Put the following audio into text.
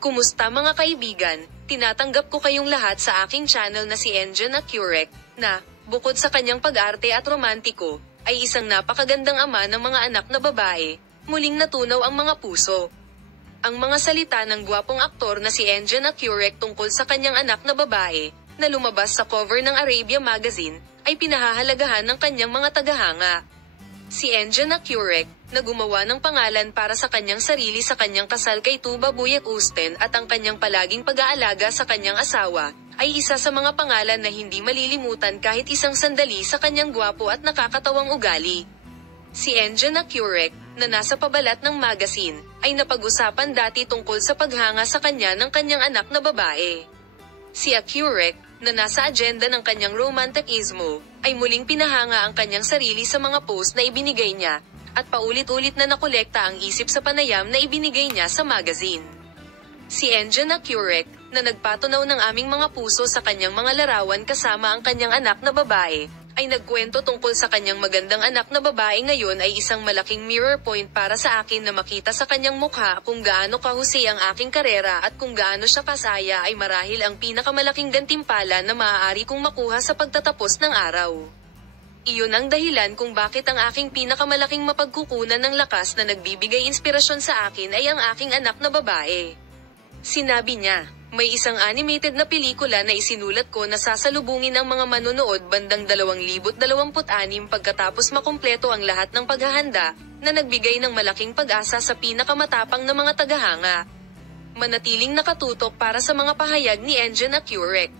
Kumusta mga kaibigan? Tinatanggap ko kayong lahat sa aking channel na si Engine Accurate, na, bukod sa kanyang pag-arte at romantiko, ay isang napakagandang ama ng mga anak na babae, muling natunaw ang mga puso. Ang mga salita ng gwapong aktor na si Engine Accurate tungkol sa kanyang anak na babae, na lumabas sa cover ng Arabia Magazine, ay pinahahalagahan ng kanyang mga tagahanga. Si Engine Accurate, na gumawa ng pangalan para sa kanyang sarili sa kanyang kasal kay Tuba Buyek Usten at ang kanyang palaging pag-aalaga sa kanyang asawa, ay isa sa mga pangalan na hindi malilimutan kahit isang sandali sa kanyang gwapo at nakakatawang ugali. Si Engine Accurate, na nasa pabalat ng magazine, ay napag-usapan dati tungkol sa paghanga sa kanya ng kanyang anak na babae. Si Accurate, na nasa agenda ng kanyang romantikismo, ay muling pinahanga ang kanyang sarili sa mga post na ibinigay niya, at paulit-ulit na nakolekta ang isip sa panayam na ibinigay niya sa magazine. Si Engine Accurate, na nagpatunaw ng aming mga puso sa kanyang mga larawan kasama ang kanyang anak na babae, ay nagkwento tungkol sa kanyang magandang anak na babae ngayon ay isang malaking mirror point para sa akin na makita sa kanyang mukha kung gaano kahusay ang aking karera at kung gaano siya kasaya ay marahil ang pinakamalaking gantimpala na maaari kong makuha sa pagtatapos ng araw. Iyon ang dahilan kung bakit ang aking pinakamalaking mapagkukunan ng lakas na nagbibigay inspirasyon sa akin ay ang aking anak na babae. Sinabi niya, may isang animated na pelikula na isinulat ko na sasalubungin ang mga manonood bandang 2026 pagkatapos makumpleto ang lahat ng paghahanda, na nagbigay ng malaking pag-asa sa pinakamatapang na mga tagahanga. Manatiling nakatutok para sa mga pahayag ni Engine Accurate.